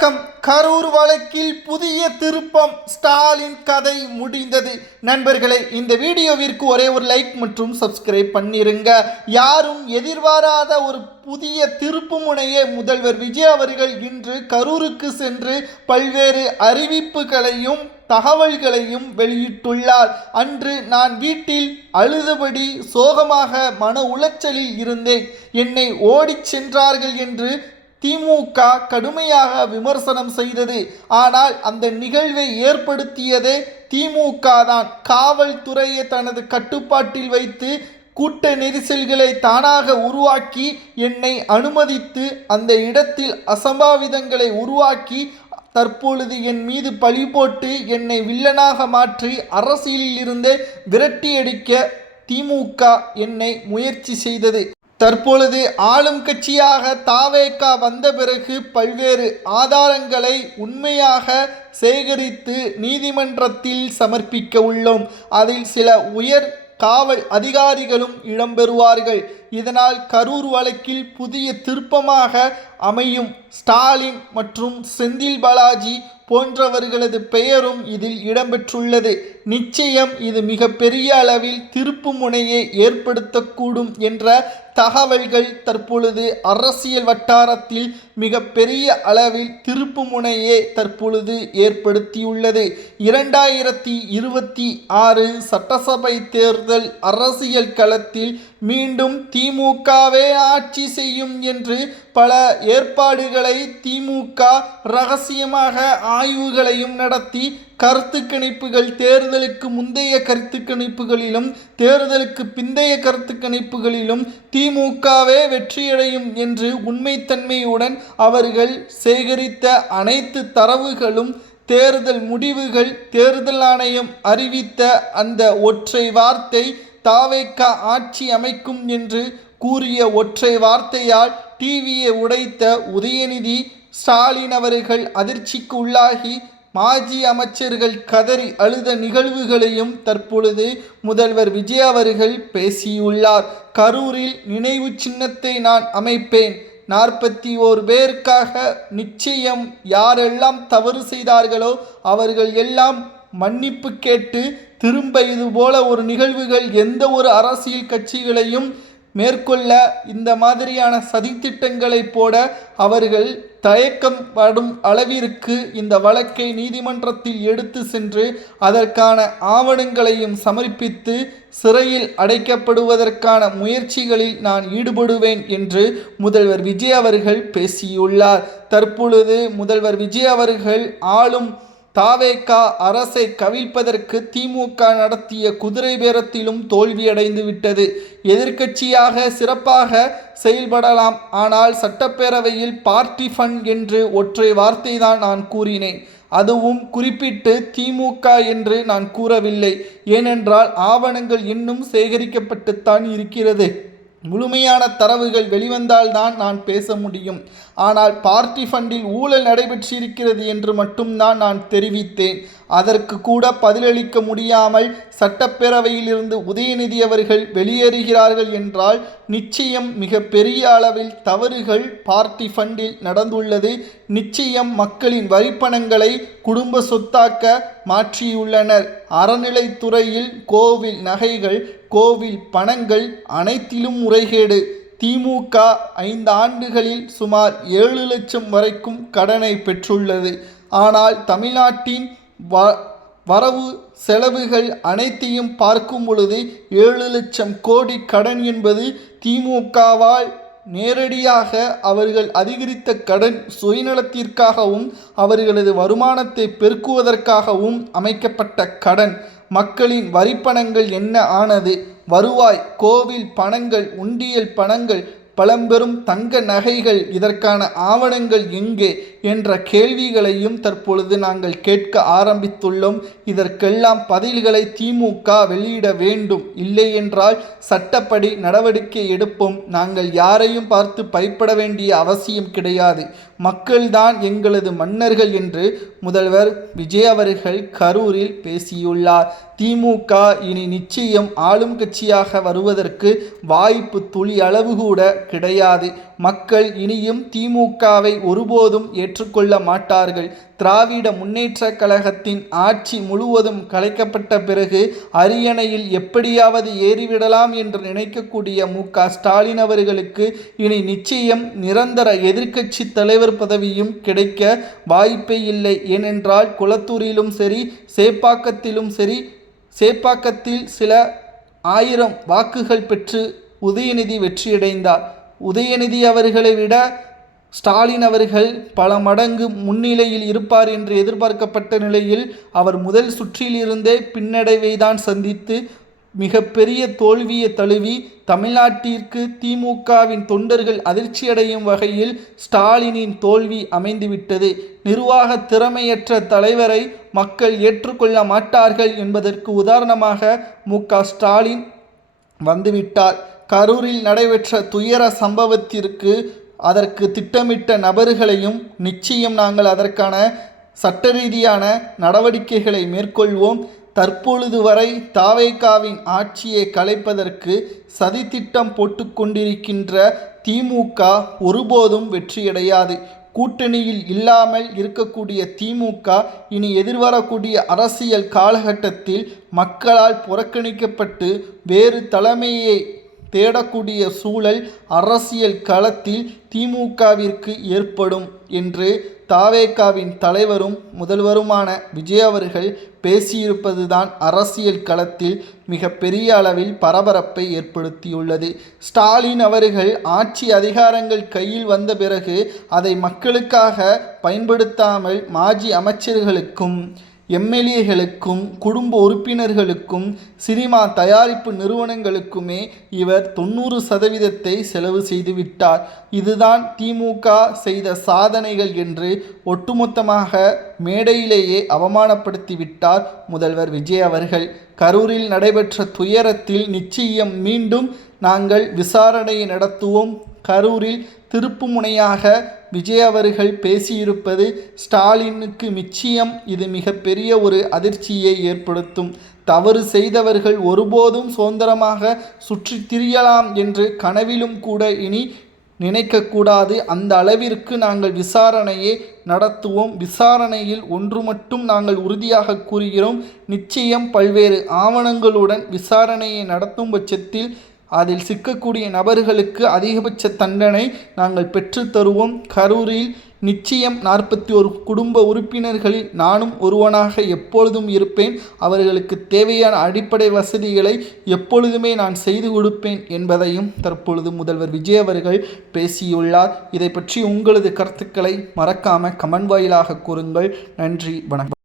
வணக்கம். கரூர் வழக்கில் புதிய திருப்பம், ஸ்டாலின் கதை முடிந்தது. நண்பர்களே, இந்த வீடியோவிற்கு ஒரே ஒரு லைக் மற்றும் சப்ஸ்கிரைப் பண்ணிருங்க. யாரும் எதிர்பாராத ஒரு புதிய திருப்பு முனையை முதல்வர் விஜய் அவர்கள் இன்று கரூருக்கு சென்று பல்வேறு அறிவிப்புகளையும் தகவல்களையும் வெளியிட்டுள்ளார். அன்று நான் வீட்டில் அழுதபடி சோகமாக மன உளைச்சலில் இருந்தேன். என்னை ஓடிச் சென்றார்கள் என்று திமுக கடுமையாக விமர்சனம் செய்தது. ஆனால் அந்த நிகழ்வை ஏற்படுத்தியதே திமுக தான். காவல்துறையை தனது கட்டுப்பாட்டில் வைத்து கூட்ட நெரிசல்களை தானாக உருவாக்கி என்னை அனுமதித்து அந்த இடத்தில் அசம்பாவிதங்களை உருவாக்கி தற்பொழுது என் மீது பழி போட்டு என்னை வில்லனாக மாற்றி அரசியலில் இருந்தே விரட்டியடிக்க திமுக என்னை முயற்சி செய்தது. தற்பொழுது ஆளும் கட்சியாக தாவேக வந்த பிறகு பல்வேறு ஆதாரங்களை உண்மையாக சேகரித்து நீதிமன்றத்தில் சமர்ப்பிக்க உள்ளோம். அதில் சில உயர் காவல் அதிகாரிகளும் இடம்பெறுவார்கள். இதனால் கரூர் வழக்கில் புதிய திருப்பமாக அமையும். ஸ்டாலின் மற்றும் செந்தில் பாலாஜி போன்றவர்களது பெயரும் இதில் இடம்பெற்றுள்ளது. நிச்சயம் இது மிக பெரிய அளவில் திருப்பு முனையை ஏற்படுத்தக்கூடும் என்ற தகவல்கள் தற்பொழுது அரசியல் வட்டாரத்தில் மிக பெரிய அளவில் திருப்பு முனையை தற்பொழுது ஏற்படுத்தியுள்ளது. 2026 சட்டசபை தேர்தல் அரசியல் களத்தில் மீண்டும் திமுகவே ஆட்சி செய்யும் என்று பல ஏற்பாடுகளை திமுக ரகசியமாக ஆய்வுகளையும் நடத்தி கருத்து கணிப்புகள், தேர்தலுக்கு முந்தைய கருத்து கணிப்புகளிலும் தேர்தலுக்கு பிந்தைய கருத்து கணிப்புகளிலும் திமுகவே வெற்றியடையும் என்று உண்மைத்தன்மையுடன் அவர்கள் சேகரித்த அனைத்து தரவுகளும், தேர்தல் முடிவுகள், தேர்தல் ஆணையம் அறிவித்த அந்த ஒற்றை வார்த்தை தாவேக ஆட்சி அமைக்கும் என்று கூறிய ஒற்றை வார்த்தையால் டிவியை உடைத்த உதயநிதி ஸ்டாலின் அவர்கள் அதிர்ச்சிக்கு உள்ளாகி மாஜி அமைச்சர்கள் கதறி அழுத நிகழ்வுகளையும் தற்பொழுது முதல்வர் விஜய் அவர்கள் பேசியுள்ளார். கரூரில் நினைவு சின்னத்தை நான் அமைப்பேன். 41 பேருக்காக நிச்சயம் யாரெல்லாம் தவறு செய்தார்களோ அவர்கள் எல்லாம் மன்னிப்பு கேட்டு திரும்ப இதுபோல ஒரு நிகழ்வுகள் எந்த ஒரு அரசியல் கட்சிகளையும் மேற்கொள்ள இந்த மாதிரியான சதித்திட்டங்களை போட அவர்கள் தயக்கம் படும் அளவிற்கு இந்த வழக்கை நீதிமன்றத்தில் எடுத்து சென்று அதற்கான ஆவணங்களையும் சமர்ப்பித்து சிறையில் அடைக்கப்படுவதற்கான முயற்சிகளில் நான் ஈடுபடுவேன் என்று முதல்வர் விஜய் அவர்கள் பேசியுள்ளார். தற்பொழுது முதல்வர் விஜய் அவர்கள் ஆளும் தாவேக அரசை கவிழ்ப்பதற்கு திமுக நடத்திய குதிரை பேரத்திலும் தோல்வியடைந்து விட்டது. எதிர்க்கட்சியாக சிறப்பாக செயல்படலாம், ஆனால் சட்டப்பேரவையில் பார்ட்டி ஃபண்ட் என்று ஒற்றை வார்த்தை தான் நான் கூறினேன். அதுவும் குறிப்பிட்டு திமுக என்று நான் கூறவில்லை. ஏனென்றால் ஆவணங்கள் இன்னும் சேகரிக்கப்பட்டுத்தான் இருக்கிறது. முழுமையான தரவுகள் வெளிவந்தால்தான் நான் பேச முடியும். ஆனால் பார்ட்டி ஃபண்டில் ஊழல் நடைபெற்றிருக்கிறது என்று மட்டும்தான் நான் தெரிவித்தேன். அதற்கு கூட பதிலளிக்க முடியாமல் சட்டப்பேரவையிலிருந்து உதயநிதி அவர்கள் வெளியேறுகிறார்கள் என்றால் நிச்சயம் மிக பெரிய அளவில் தவறுகள் பார்ட்டி ஃபண்டில் நடந்துள்ளது. நிச்சயம் மக்களின் வரிப்பணங்களை குடும்ப சொத்தாக்க மாற்றியுள்ளனர். அறநிலைத்துறையில் கோவில் நகைகள், கோவில் பணங்கள் அனைத்திலும் முறைகேடு. திமுக 5 ஆண்டுகளில் சுமார் 7 லட்சம் வரைக்கும் கடனை பெற்றுள்ளது. ஆனால் தமிழ்நாட்டின் வரவு செலவுகள் அனைத்தையும் பார்க்கும் பொழுது 7 லட்சம் கோடி கடன் என்பது திமுகவால் நேரடியாக அவர்கள் அதிகரித்த கடன் சுயநலத்திற்காகவும் அவர்களது வருமானத்தை பெருக்குவதற்காகவும் அமைக்கப்பட்ட கடன். மக்களின் வரிப்பணங்கள் என்ன ஆனது? வருவாய், கோவில் பணங்கள், உண்டியல் பணங்கள், பழம்பெரும் தங்க நகைகள், இதற்கான ஆவணங்கள் எங்கே என்ற கேள்விகளையும் தற்பொழுது நாங்கள் கேட்க ஆரம்பித்துள்ளோம். இதற்கெல்லாம் பதில்களை திமுக வெளியிட வேண்டும். இல்லை என்றால் சட்டப்படி நடவடிக்கை எடுப்போம். நாங்கள் யாரையும் பார்த்து பயப்பட வேண்டிய அவசியம் கிடையாது. மக்கள்தான் எங்களது மன்னர்கள் என்று முதல்வர் விஜய் அவர்கள் கரூரில் பேசியுள்ளார். திமுக இனி நிச்சயம் ஆளும் கட்சியாக வருவதற்கு வாய்ப்பு துளி அளவு கூட கிடையாது. மக்கள் இனியும் திமுகவை ஒருபோதும் ஏற்றுக்கொள்ள மாட்டார்கள். திராவிட முன்னேற்றக் கழகத்தின் ஆட்சி முழுவதும் கலைக்கப்பட்ட பிறகு அரியணையில் எப்படியாவது ஏறிவிடலாம் என்று நினைக்கக்கூடிய மு.க.ஸ்டாலின் அவர்களுக்கு இனி நிச்சயம் நிரந்தர எதிர்க்கட்சி தலைவர் பதவியும் கிடைக்க வாய்ப்பே இல்லை. ஏனென்றால் குளத்தூரிலும் சரி, சேப்பாக்கத்திலும் சரி, சேப்பாக்கத்தில் சில 1000 வாக்குகள் பெற்று உதயநிதி வெற்றியடைந்தார். உதயநிதி அவர்களை விட ஸ்டாலின் அவர்கள் பல மடங்கு முன்னிலையில் இருப்பார் என்று எதிர்பார்க்கப்பட்ட நிலையில் அவர் முதல் சுற்றிலிருந்தே பின்னடைவை தான் சந்தித்து மிகப்பெரிய தோல்வியை தழுவி தமிழ்நாட்டிற்கு திமுகவின் தொண்டர்கள் அதிர்ச்சியடையும் வகையில் ஸ்டாலினின் தோல்வி அமைந்துவிட்டது. நிர்வாக திறமையற்ற தலைவரை மக்கள் ஏற்றுக்கொள்ள மாட்டார்கள் என்பதற்கு உதாரணமாக மு.க.ஸ்டாலின் வந்துவிட்டார். கரூரில் நடைபெற்ற துயர சம்பவத்திற்கு அதற்கு திட்டமிட்ட நபர்களையும் நிச்சயம் நாங்கள் அதற்கான சட்ட ரீதியான நடவடிக்கைகளை மேற்கொள்வோம். தற்பொழுது வரை தாவேகாவின் ஆட்சியை கலைப்பதற்கு சதித்திட்டம் போட்டுக்கொண்டிருக்கின்ற திமுக ஒருபோதும் வெற்றியடையாது. கூட்டணியில் இல்லாமல் இருக்கக்கூடிய திமுக இனி எதிர்வரக்கூடிய அரசியல் காலகட்டத்தில் மக்களால் புறக்கணிக்கப்பட்டு வேறு தலைமையை தேடக்கூடிய சூழல் அரசியல் களத்தில் திமுகவிற்கு ஏற்படும் என்று தாவேகாவின் தலைவரும் முதல்வருமான விஜய் அவர்கள் பேசியிருப்பதுதான் அரசியல் களத்தில் மிக பெரிய அளவில் பரபரப்பை ஏற்படுத்தியுள்ளது. ஸ்டாலின் அவர்கள் ஆட்சி அதிகாரங்கள் கையில் வந்த பிறகு அதை மக்களுக்காக பயன்படுத்தாமல் மாஜி அமைச்சர்களுக்கும், எம்எல்ஏகளுக்கும், குடும்ப உறுப்பினர்களுக்கும், சினிமா தயாரிப்பு நிறுவனங்களுக்குமே இவர் 90% செலவு செய்துவிட்டார். இதுதான் திமுக செய்த சாதனைகள் என்று ஒட்டுமொத்தமாக மேடையிலேயே அவமானப்படுத்திவிட்டார் முதல்வர் விஜய் அவர்கள். கரூரில் நடைபெற்ற துயரத்தில் நிச்சயம் மீண்டும் நாங்கள் விசாரணையை நடத்துவோம். கரூரில் திருப்புமுனையாக விஜய் அவர்கள் பேசியிருப்பது ஸ்டாலினுக்கு நிச்சயம் இது மிகப்பெரிய ஒரு அதிர்ச்சியை ஏற்படுத்தும். தவறு செய்தவர்கள் ஒருபோதும் சுதந்திரமாக சுற்றி திரியலாம் என்று கனவிலும் கூட இனி நினைக்கக்கூடாது. அந்த அளவிற்கு நாங்கள் விசாரணையை நடத்துவோம். விசாரணையில் ஒன்று மட்டும் நாங்கள் உறுதியாக கூறுகிறோம், நிச்சயம் பல்வேறு ஆவணங்களுடன் விசாரணையை நடத்தும் பட்சத்தில் அதில் சிக்கக்கூடிய நபர்களுக்கு அதிகபட்ச தண்டனை நாங்கள் பெற்றுத்தருவோம். கரூரில் நிச்சயம் 41 குடும்ப உறுப்பினர்களில் நானும் ஒருவனாக எப்பொழுதும் இருப்பேன். அவர்களுக்கு தேவையான அடிப்படை வசதிகளை எப்பொழுதுமே நான் செய்து கொடுப்பேன் என்பதையும் தற்பொழுது முதல்வர் விஜய் அவர்கள் பேசியுள்ளார். இதை பற்றி உங்களது கருத்துக்களை மறக்காம கமெண்ட் வாயிலாக கூறுங்கள். நன்றி, வணக்கம்.